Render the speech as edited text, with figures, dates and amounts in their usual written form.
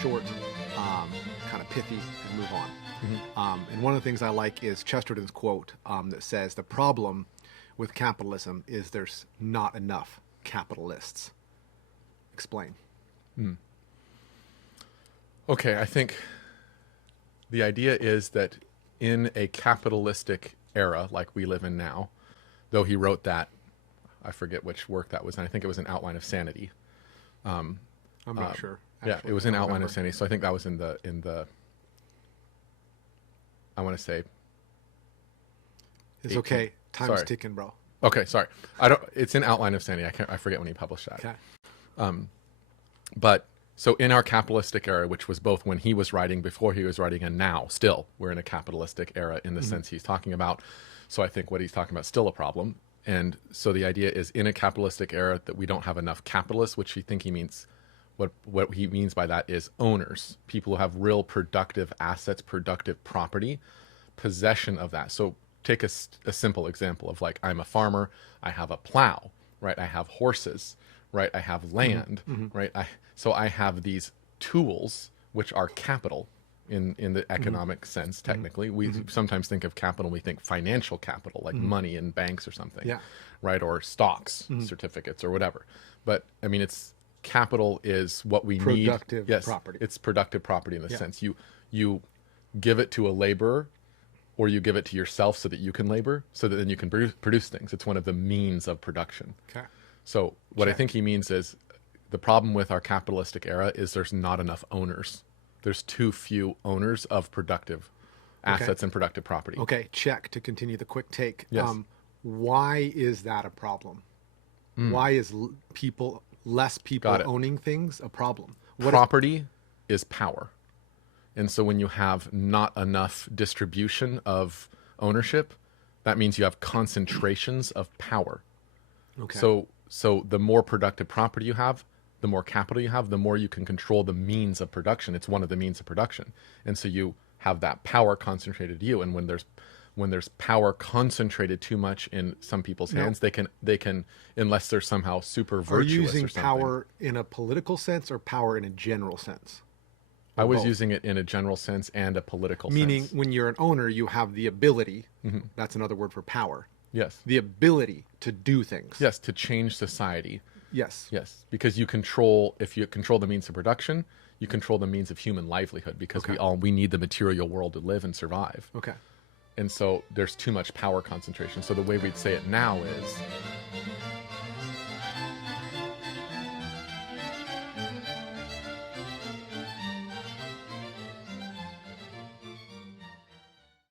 short, kind of pithy, and move on. And one of the things I like is Chesterton's quote that says, "The problem with capitalism is there's not enough capitalists." Explain. Okay, I think the idea is that in a capitalistic era like we live in now, though he wrote that, I forget which work that was, and I think it was an Outline of Sanity. I'm not sure. Yeah, Actually, it was I an don't Outline remember. of Sanity, so I think that was in the I want to say It's 18. okay. Time's Sorry. ticking, bro. Okay, sorry. It's in Outline of Sanity. I forget when he published that. Okay. But so in our capitalistic era, which was both when he was writing, before he was writing, and now still we're in a capitalistic era in the sense he's talking about. So I think what he's talking about is still a problem. And so the idea is in a capitalistic era that we don't have enough capitalists, which he means, what he means by that is owners, people who have real productive assets, productive property, possession of that. So take a simple example of like, I'm a farmer, I have a plow, right? I have horses, right? I have land, right? So I have these tools, which are capital in the economic sense, technically. We sometimes think of capital, we think financial capital, like money in banks or something, Yeah. right? Or stocks, certificates or whatever. But I mean, capital is what we need. Productive Yes, property. it's productive property in the Yeah. sense you give it to a laborer, or you give it to yourself so that you can labor, so that then you can produce things. It's one of the means of production. Okay. So what I Check. think he means is the problem with our capitalistic era is there's not enough owners. There's too few owners of productive assets and productive property. Okay. Check to continue the quick take. Yes. Why is that a problem? Why is less people Got it. owning things a problem? What is- Property is power. And so when you have not enough distribution of ownership, that means you have concentrations of power. okay. So the more productive property you have, the more capital you have, the more you can control the means of production. It's one of the means of production. And so you have that power concentrated to you. And when there's power concentrated too much in some people's hands, they can unless they're somehow super Are virtuous you using or something. power in a political sense or power in a general sense? I was both? using it in a general sense and a political Meaning, sense. when you're an owner, you have the ability. That's another word for power. Yes. The ability to do things. Yes, to change society. Yes. Yes, because if you control the means of production, you control the means of human livelihood, because we need the material world to live and survive. Okay. And so there's too much power concentration. So the way we'd say it now is